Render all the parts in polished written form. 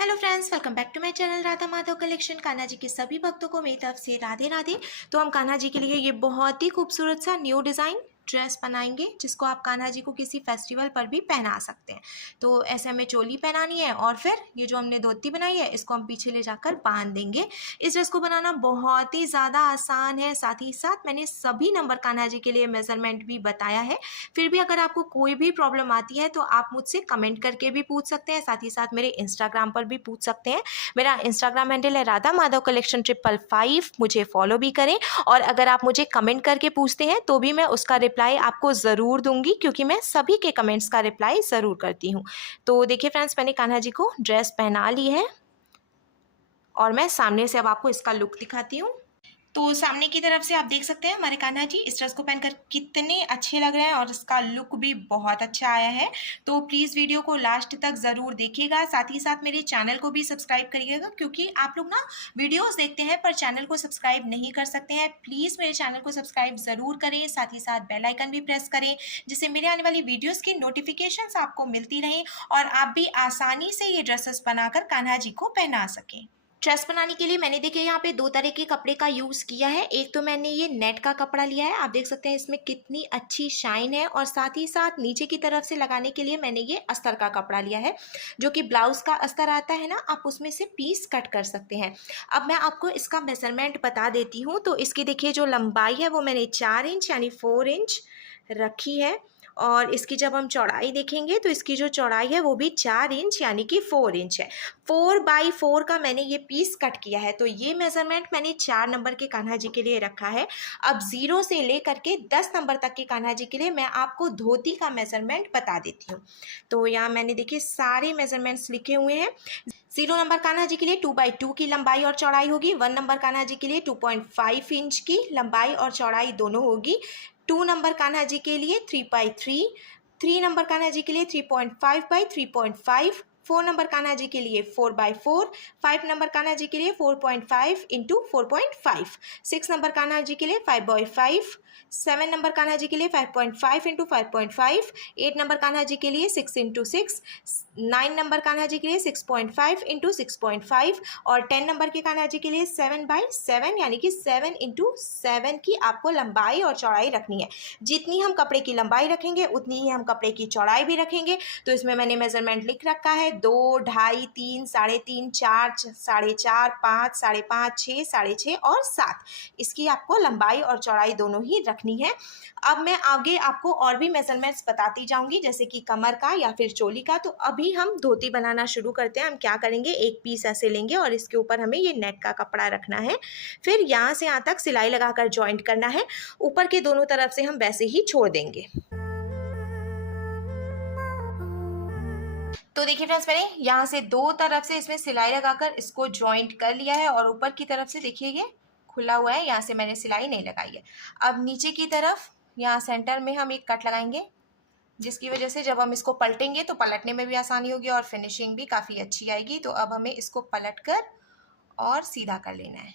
Hello friends, welcome back to my channel Radha Madhav collection. Kanha ji के सभी भक्तों को मेरी तरफ से राधे राधे। तो हम कान्हा जी के लिए ये बहुत ही खूबसूरत सा न्यू डिज़ाइन ड्रेस बनाएंगे जिसको आप कान्हा जी को किसी फेस्टिवल पर भी पहना सकते हैं। तो ऐसे हमें चोली पहनानी है और फिर ये जो हमने धोती बनाई है इसको हम पीछे ले जाकर बांध देंगे। इस ड्रेस को बनाना बहुत ही ज़्यादा आसान है, साथ ही साथ मैंने सभी नंबर कान्हा जी के लिए मेज़रमेंट भी बताया है। फिर भी अगर आपको कोई भी प्रॉब्लम आती है तो आप मुझसे कमेंट करके भी पूछ सकते हैं, साथ ही साथ मेरे इंस्टाग्राम पर भी पूछ सकते हैं। मेरा इंस्टाग्राम हैंडल है राधा माधव कलेक्शन 555। मुझे फॉलो भी करें और अगर आप मुझे कमेंट करके पूछते हैं तो भी मैं उसका रिप्लाई आपको ज़रूर दूंगी, क्योंकि मैं सभी के कमेंट्स का रिप्लाई ज़रूर करती हूँ। तो देखिए फ्रेंड्स, मैंने कान्हा जी को ड्रेस पहना ली है और मैं सामने से अब आपको इसका लुक दिखाती हूँ। तो सामने की तरफ से आप देख सकते हैं हमारे कान्हा जी इस ड्रेस को पहनकर कितने अच्छे लग रहे हैं और इसका लुक भी बहुत अच्छा आया है। तो प्लीज़ वीडियो को लास्ट तक ज़रूर देखिएगा, साथ ही साथ मेरे चैनल को भी सब्सक्राइब करिएगा, क्योंकि आप लोग ना वीडियोस देखते हैं पर चैनल को सब्सक्राइब नहीं कर सकते हैं। प्लीज़ मेरे चैनल को सब्सक्राइब ज़रूर करें, साथ ही साथ बेल आइकन भी प्रेस करें, जिससे मेरे आने वाली वीडियोज़ की नोटिफिकेशंस आपको मिलती रहें और आप भी आसानी से ये ड्रेसेस बनाकर कान्हा जी को पहना सकें। ड्रेस बनाने के लिए मैंने देखिए यहाँ पे दो तरह के कपड़े का यूज़ किया है। एक तो मैंने ये नेट का कपड़ा लिया है, आप देख सकते हैं इसमें कितनी अच्छी शाइन है, और साथ ही साथ नीचे की तरफ से लगाने के लिए मैंने ये अस्तर का कपड़ा लिया है, जो कि ब्लाउज़ का अस्तर आता है ना, आप उसमें से पीस कट कर सकते हैं। अब मैं आपको इसका मेज़रमेंट बता देती हूँ। तो इसकी देखिए जो लंबाई है वो मैंने 4 इंच यानी 4 इंच रखी है, और इसकी जब हम चौड़ाई देखेंगे तो इसकी जो चौड़ाई है वो भी 4 इंच यानी कि 4 इंच है। 4x4 का मैंने ये पीस कट किया है। तो ये मेज़रमेंट मैंने 4 नंबर के कान्हा जी के लिए रखा है। अब 0 से लेकर के 10 नंबर तक के कान्हा जी के लिए मैं आपको धोती का मेज़रमेंट बता देती हूँ। तो यहाँ मैंने देखिए सारे मेज़रमेंट्स लिखे हुए हैं। 0 नंबर कान्हा जी के लिए 2x2 की लंबाई और चौड़ाई होगी। 1 नंबर कान्हा जी के लिए 2.5 इंच की लंबाई और चौड़ाई दोनों होगी। 2 नंबर कान्हा जी के लिए 3x3, 3 नंबर कान्हा जी के लिए 3.5 बाई 3.5, 4 नंबर कान्हा जी के लिए 4x4, 5 नंबर कान्हा जी के लिए 4.5 इंटू 4.5, 6 नंबर कान्हा जी के लिए 5x5, 7 नंबर कान्हा जी के लिए 5.5 इंटू 5.5, 8 नंबर कान्हा जी के लिए 6 इंटू 6, 9 नंबर कान्हा जी के लिए 6.5 इंटू 6.5, और 10 नंबर के कान्हा जी के लिए 7x7 यानी कि 7 इंटू 7 की आपको लंबाई और चौड़ाई रखनी है। जितनी हम कपड़े की लंबाई रखेंगे उतनी ही हम कपड़े की चौड़ाई भी रखेंगे। तो इसमें मैंने मेज़रमेंट लिख रखा है 2, 2.5, 3, 3.5, 4, 4.5, 5, 5.5, 6, 6.5 और 7। इसकी आपको लंबाई और चौड़ाई दोनों ही रखनी है। अब मैं आगे आपको और भी मेज़रमेंट्स बताती जाऊंगी, जैसे कि कमर का या फिर चोली का। तो अभी हम धोती बनाना शुरू करते हैं। हम क्या करेंगे, एक पीस ऐसे लेंगे और इसके ऊपर हमें ये नेट का कपड़ा रखना है। फिर यहाँ से यहाँ तक सिलाई लगाकर जॉइंट करना है। ऊपर के दोनों तरफ से हम वैसे ही छोड़ देंगे। तो देखिए फ्रेंड्स, मैंने यहाँ से दो तरफ से इसमें सिलाई लगाकर इसको जॉइंट कर लिया है, और ऊपर की तरफ से देखिए ये खुला हुआ है, यहाँ से मैंने सिलाई नहीं लगाई है। अब नीचे की तरफ यहाँ सेंटर में हम एक कट लगाएंगे, जिसकी वजह से जब हम इसको पलटेंगे तो पलटने में भी आसानी होगी और फिनिशिंग भी काफ़ी अच्छी आएगी। तो अब हमें इसको पलट कर और सीधा कर लेना है।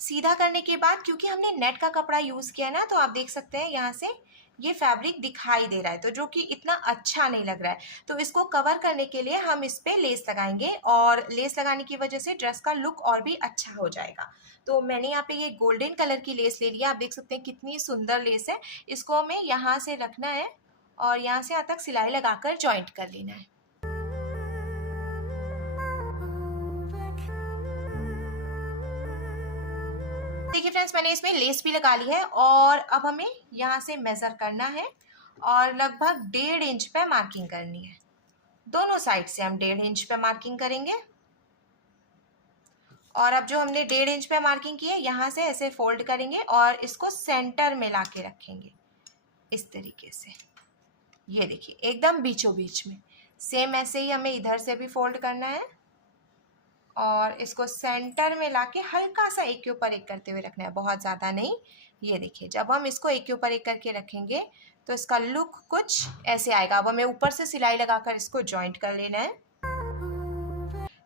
सीधा करने के बाद क्योंकि हमने नेट का कपड़ा यूज़ किया है ना, तो आप देख सकते हैं यहाँ से ये फैब्रिक दिखाई दे रहा है, तो जो कि इतना अच्छा नहीं लग रहा है। तो इसको कवर करने के लिए हम इस पर लेस लगाएंगे, और लेस लगाने की वजह से ड्रेस का लुक और भी अच्छा हो जाएगा। तो मैंने यहाँ पे ये गोल्डन कलर की लेस ले लिया। आप देख सकते हैं कितनी सुंदर लेस है। इसको हमें यहाँ से रखना है और यहाँ से यहाँ तक सिलाई लगाकर जॉइंट कर लेना है। देखिए फ्रेंड्स, मैंने इसमें लेस भी लगा ली है, और अब हमें यहाँ से मेज़र करना है और लगभग 1.5 इंच पे मार्किंग करनी है। दोनों साइड से हम 1.5 इंच पे मार्किंग करेंगे। और अब जो हमने 1.5 इंच पे मार्किंग की है, यहाँ से ऐसे फोल्ड करेंगे और इसको सेंटर में ला के रखेंगे इस तरीके से। ये देखिए एकदम बीचों बीच में। सेम ऐसे ही हमें इधर से भी फोल्ड करना है और इसको सेंटर में लाके हल्का सा एक के ऊपर एक करते हुए रखना है, बहुत ज़्यादा नहीं। ये देखिए जब हम इसको एक के ऊपर एक करके रखेंगे तो इसका लुक कुछ ऐसे आएगा। अब हमें ऊपर से सिलाई लगाकर इसको जॉइंट कर लेना है।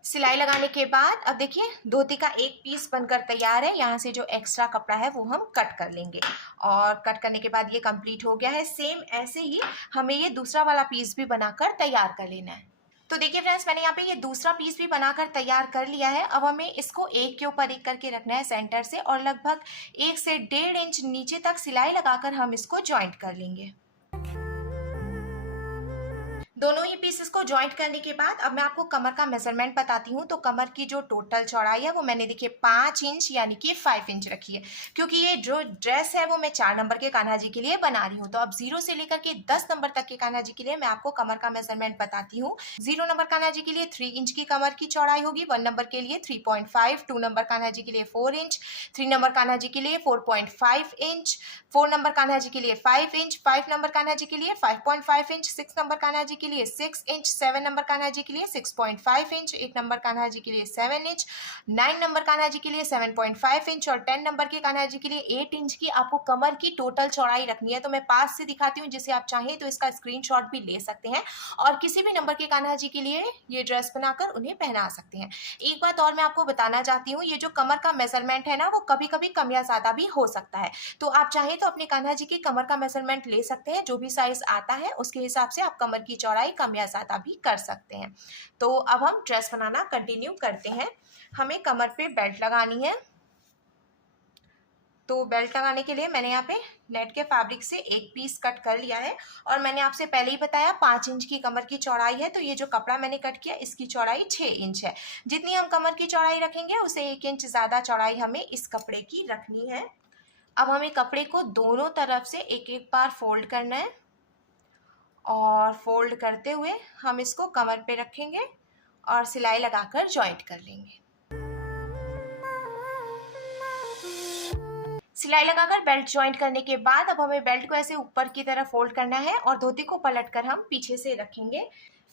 सिलाई लगाने के बाद अब देखिए धोती का एक पीस बनकर तैयार है। यहाँ से जो एक्स्ट्रा कपड़ा है वो हम कट कर लेंगे, और कट करने के बाद ये कंप्लीट हो गया है। सेम ऐसे ही हमें ये दूसरा वाला पीस भी बनाकर तैयार कर लेना है। तो देखिए फ्रेंड्स, मैंने यहाँ पे ये दूसरा पीस भी बनाकर तैयार कर लिया है। अब हमें इसको एक के ऊपर एक करके रखना है सेंटर से, और लगभग 1 से 1.5 इंच नीचे तक सिलाई लगाकर हम इसको जॉइंट कर लेंगे। दोनों ही पीसेस को जॉइंट करने के बाद अब मैं आपको कमर का मेजरमेंट बताती हूँ। तो कमर की जो टोटल चौड़ाई है वो मैंने देखिए 5 इंच यानी कि 5 इंच रखी है, क्योंकि ये जो ड्रेस है वो मैं 4 नंबर के कान्हा जी के लिए बना रही हूँ। तो अब 0 से लेकर के 10 नंबर तक के कान्हा जी के लिए मैं आपको कमर का मेजरमेंट बताती हूँ। 0 नंबर कान्हा जी के लिए 3 इंच की कमर की चौड़ाई होगी, 1 नंबर के लिए 3.5, 2 नंबर कान्हा जी के लिए 4 इंच, 3 नंबर कान्हा जी के लिए 4.5 इंच, 4 नंबर कान्हा जी के लिए 5 इंच, 5 नंबर कान्हा जी के लिए 5.5 इंच, 6 नंबर कान्हा जी के लिए 6 इंच, 7 नंबर कान्हा जी के लिए 6.5 इंच, 8 नंबर कान्हा जी के लिए 7 इंच, 9 नंबर कान्हा जी के लिए 7.5 इंच और 10 नंबर के कान्हा जी के लिए 8 इंच की आपको कमर की टोटल चौड़ाई रखनी है। तो मैं पास से दिखाती हूँ, जिसे आप चाहें तो इसका स्क्रीनशॉट भी ले सकते हैं और किसी भी नंबर के कान्हा जी के लिए ये ड्रेस बनाकर उन्हें पहना सकते हैं। एक बात और मैं आपको बताना चाहती हूँ, ये जो कमर का मेजरमेंट है ना, वो कभी कभी कम या ज्यादा भी हो सकता है। तो आप चाहें तो अपने कान्हा जी की कमर का मेजरमेंट ले सकते हैं, जो भी साइज आता है उसके हिसाब से आप कमर की चौड़ाई कम या ज्यादा भी कर सकते हैं। तो अब हम ड्रेस बनाना कंटिन्यू करते हैं। हमें कमर पे बेल्ट लगानी है। तो बेल्ट लगाने के लिए मैंने यहाँ पे नेट के फैब्रिक से एक पीस कट कर लिया है, और मैंने आपसे पहले ही बताया 5 इंच की कमर की चौड़ाई है। तो ये जो कपड़ा मैंने कट किया इसकी चौड़ाई 6 इंच है। जितनी हम कमर की चौड़ाई रखेंगे उसे 1 इंच ज़्यादा चौड़ाई हमें इस कपड़े की रखनी है। अब हमें कपड़े को दोनों तरफ से एक एक बार फोल्ड करना है, और फोल्ड करते हुए हम इसको कमर पे रखेंगे और सिलाई लगाकर जॉइंट कर लेंगे। सिलाई लगाकर बेल्ट जॉइंट करने के बाद अब हमें बेल्ट को ऐसे ऊपर की तरफ फोल्ड करना है और धोती को पलटकर हम पीछे से रखेंगे।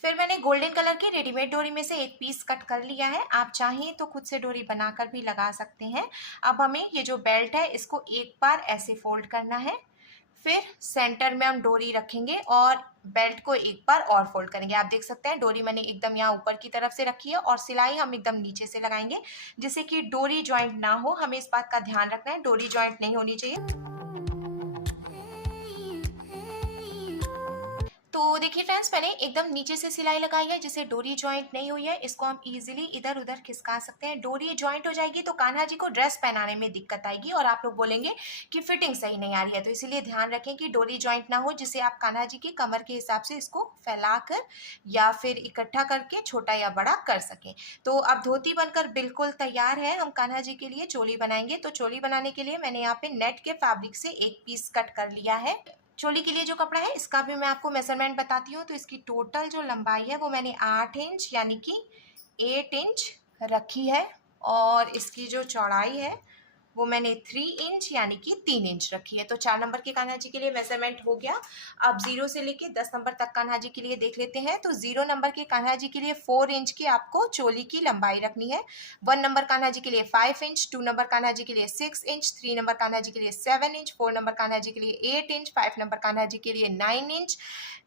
फिर मैंने गोल्डन कलर की रेडीमेड डोरी में से एक पीस कट कर लिया है। आप चाहें तो खुद से डोरी बनाकर भी लगा सकते हैं। अब हमें ये जो बेल्ट है इसको एक बार ऐसे फोल्ड करना है, फिर सेंटर में हम डोरी रखेंगे और बेल्ट को एक बार और फोल्ड करेंगे। आप देख सकते हैं डोरी मैंने एकदम यहाँ ऊपर की तरफ से रखी है और सिलाई हम एकदम नीचे से लगाएंगे, जिससे कि डोरी जॉइंट ना हो। हमें इस बात का ध्यान रखना है, डोरी जॉइंट नहीं होनी चाहिए। तो देखिए फ्रेंड्स, मैंने एकदम नीचे से सिलाई लगाई है, जिससे डोरी जॉइंट नहीं हुई है। इसको हम इजीली इधर उधर खिसका सकते हैं। डोरी जॉइंट हो जाएगी तो कान्हा जी को ड्रेस पहनाने में दिक्कत आएगी और आप लोग बोलेंगे कि फिटिंग सही नहीं आ रही है। तो इसीलिए ध्यान रखें कि डोरी जॉइंट ना हो, जिससे आप कान्हा जी की कमर के हिसाब से इसको फैलाकर या फिर इकट्ठा करके छोटा या बड़ा कर सकें। तो अब धोती बनकर बिल्कुल तैयार है। हम कान्हा जी के लिए चोली बनाएंगे। तो चोली बनाने के लिए मैंने यहाँ पे नेट के फैब्रिक से एक पीस कट कर लिया है। चोली के लिए जो कपड़ा है इसका भी मैं आपको मेजरमेंट बताती हूँ। तो इसकी टोटल जो लंबाई है वो मैंने 8 इंच यानी कि 8 इंच रखी है, और इसकी जो चौड़ाई है वो मैंने 3 इंच यानी कि 3 इंच रखी है। तो 4 नंबर के कान्हा जी के लिए मेजरमेंट हो गया। अब 0 से लेके 10 नंबर तक कान्हा जी के लिए देख लेते हैं। तो 0 नंबर के कान्हा जी के लिए 4 इंच की आपको चोली की लंबाई रखनी है। 1 नंबर कान्हा जी के लिए 5 इंच, 2 नंबर कान्हा जी के लिए 6 इंच, 3 नंबर कान्हा जी के लिए 7 इंच, 4 नंबर कान्हा जी के लिए 8 इंच, 5 नंबर कान्हा जी के लिए 9 इंच,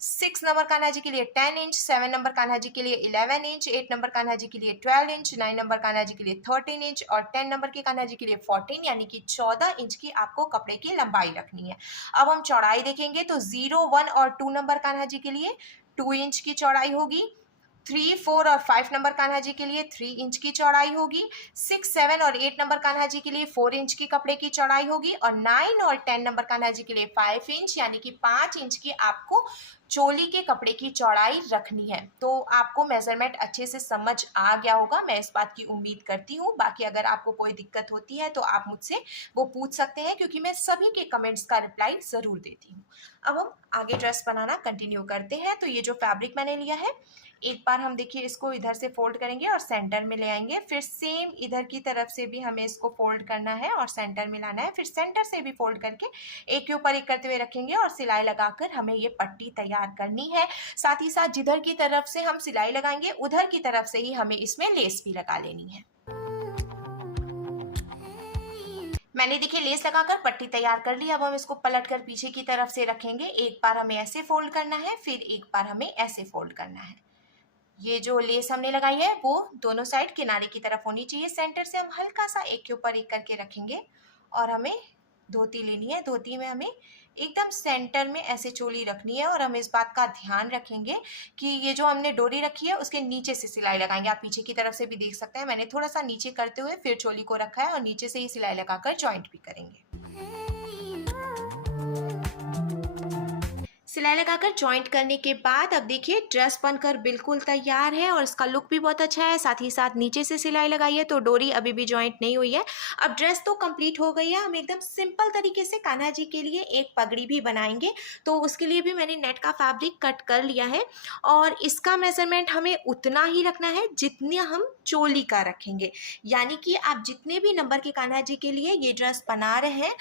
6 नंबर कान्हा जी के लिए 10 इंच, 7 नंबर कान्हा जी के लिए 11 इंच, 8 नंबर कान्हा जी के लिए 12 इंच, 9 नंबर कान्हा जी के लिए 13 इंच और 10 नंबर के कान्हा जी के लिए 14 यानी कि 14 इंच की आपको कपड़े की लंबाई रखनी है। अब हम चौड़ाई देखेंगे तो 0, 1 और 2 नंबर कान्हा जी के लिए 2 इंच की चौड़ाई होगी। 3, 4 और 5 नंबर कान्हा जी के लिए 3 इंच की चौड़ाई होगी। 6, 7 और 8 नंबर कान्हा जी के लिए 4 इंच की कपड़े की चौड़ाई होगी, और 9 और 10 नंबर कान्हा जी के लिए 5 इंच यानी कि 5 इंच की आपको चोली के कपड़े की चौड़ाई रखनी है। तो आपको मेजरमेंट अच्छे से समझ आ गया होगा, मैं इस बात की उम्मीद करती हूँ। बाकी अगर आपको कोई दिक्कत होती है तो आप मुझसे वो पूछ सकते हैं, क्योंकि मैं सभी के कमेंट्स का रिप्लाई ज़रूर देती हूँ। अब हम आगे ड्रेस बनाना कंटिन्यू करते हैं। तो ये जो फैब्रिक मैंने लिया है, एक बार हम देखिए इसको इधर से फोल्ड करेंगे और सेंटर में ले आएंगे। फिर सेम इधर की तरफ से भी हमें इसको फोल्ड करना है और सेंटर में लाना है। फिर सेंटर से भी फोल्ड करके एक के ऊपर एक करते हुए रखेंगे और सिलाई लगाकर हमें ये पट्टी तैयार करनी है। साथ ही साथ जिधर की तरफ से हम सिलाई लगाएंगे उधर की तरफ से ही हमें इसमें लेस भी लगा लेनी है। मैंने देखिए लेस लगाकर पट्टी तैयार कर ली। अब हम इसको पलट कर पीछे की तरफ से रखेंगे। एक बार हमें ऐसे फोल्ड करना है, फिर एक बार हमें ऐसे फोल्ड करना है। ये जो लेस हमने लगाई है वो दोनों साइड किनारे की तरफ होनी चाहिए। सेंटर से हम हल्का सा एक के ऊपर एक करके रखेंगे और हमें धोती लेनी है। धोती में हमें एकदम सेंटर में ऐसे चोली रखनी है और हम इस बात का ध्यान रखेंगे कि ये जो हमने डोरी रखी है उसके नीचे से सिलाई लगाएंगे। आप पीछे की तरफ से भी देख सकते हैं, मैंने थोड़ा सा नीचे करते हुए फिर चोली को रखा है और नीचे से ही सिलाई लगाकर जॉइंट भी करेंगे। सिलाई लगाकर जॉइंट करने के बाद अब देखिए ड्रेस बनकर बिल्कुल तैयार है और इसका लुक भी बहुत अच्छा है। साथ ही साथ नीचे से सिलाई लगाई है तो डोरी अभी भी जॉइंट नहीं हुई है। अब ड्रेस तो कंप्लीट हो गई है। हम एकदम सिंपल तरीके से कान्हा जी के लिए एक पगड़ी भी बनाएंगे, तो उसके लिए भी मैंने नेट का फैब्रिक कट कर लिया है और इसका मेजरमेंट हमें उतना ही रखना है जितना हम चोली का रखेंगे। यानी कि आप जितने भी नंबर के कान्हा जी के लिए ये ड्रेस बना रहे हैं,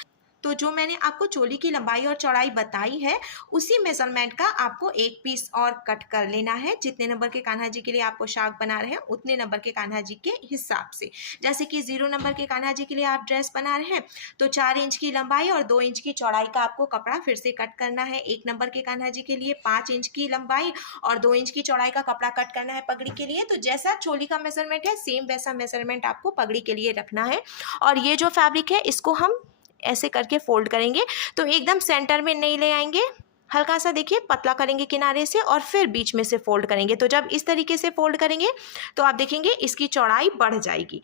तो जो मैंने आपको चोली की लंबाई और चौड़ाई बताई है उसी मेजरमेंट का आपको एक पीस और कट कर लेना है। जितने नंबर के कान्हा जी के लिए आप पोशाक बना रहे हैं उतने नंबर के कान्हा जी के हिसाब से। जैसे कि 0 नंबर के कान्हा जी के लिए आप ड्रेस बना रहे हैं तो 4 इंच की लंबाई और 2 इंच की चौड़ाई का आपको कपड़ा फिर से कट करना है। 1 नंबर के कान्हा जी के लिए 5 इंच की लंबाई और 2 इंच की चौड़ाई का कपड़ा कट करना है पगड़ी के लिए। तो जैसा चोली का मेजरमेंट है सेम वैसा मेजरमेंट आपको पगड़ी के लिए रखना है। और ये जो फैब्रिक है इसको हम ऐसे करके फोल्ड करेंगे, तो एकदम सेंटर में नहीं ले आएंगे, हल्का सा देखिए पतला करेंगे किनारे से और फिर बीच में से फोल्ड करेंगे। तो जब इस तरीके से फोल्ड करेंगे तो आप देखेंगे इसकी चौड़ाई बढ़ जाएगी।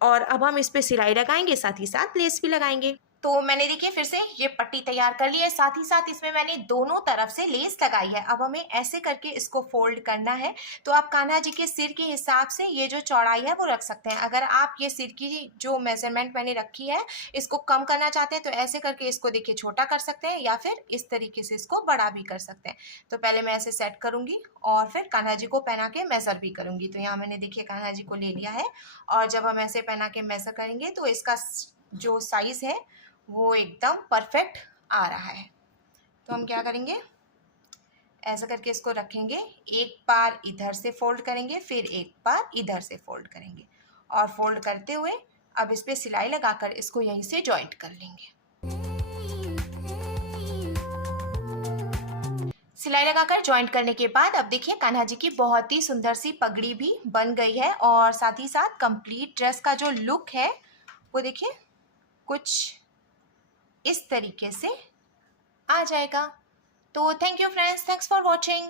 और अब हम इस पे सिलाई लगाएंगे, साथ ही साथ लेस भी लगाएंगे। तो मैंने देखिए फिर से ये पट्टी तैयार कर ली है, साथ ही साथ इसमें मैंने दोनों तरफ से लेस लगाई है। अब हमें ऐसे करके इसको फोल्ड करना है। तो आप कान्हा जी के सिर के हिसाब से ये जो चौड़ाई है वो रख सकते हैं। अगर आप ये सिर की जो मेजरमेंट मैंने रखी है इसको कम करना चाहते हैं तो ऐसे करके इसको देखिए छोटा कर सकते हैं या फिर इस तरीके से इसको बड़ा भी कर सकते हैं। तो पहले मैं ऐसे सेट करूंगी और फिर कान्हा जी को पहना के मेजर भी करूंगी। तो यहाँ मैंने देखिए कान्हा जी को ले लिया है और जब हम ऐसे पहना के मेजर करेंगे तो इसका जो साइज है वो एकदम परफेक्ट आ रहा है। तो हम क्या करेंगे, ऐसा करके इसको रखेंगे, एक बार इधर से फोल्ड करेंगे फिर एक बार इधर से फोल्ड करेंगे और फोल्ड करते हुए अब इस पे सिलाई लगाकर इसको यहीं से जॉइंट कर लेंगे। सिलाई लगाकर जॉइंट करने के बाद अब देखिए कान्हा जी की बहुत ही सुंदर सी पगड़ी भी बन गई है और साथ ही साथ कंप्लीट ड्रेस का जो लुक है वो देखिए कुछ इस तरीके से आ जाएगा। तो thank you friends, thanks for watching.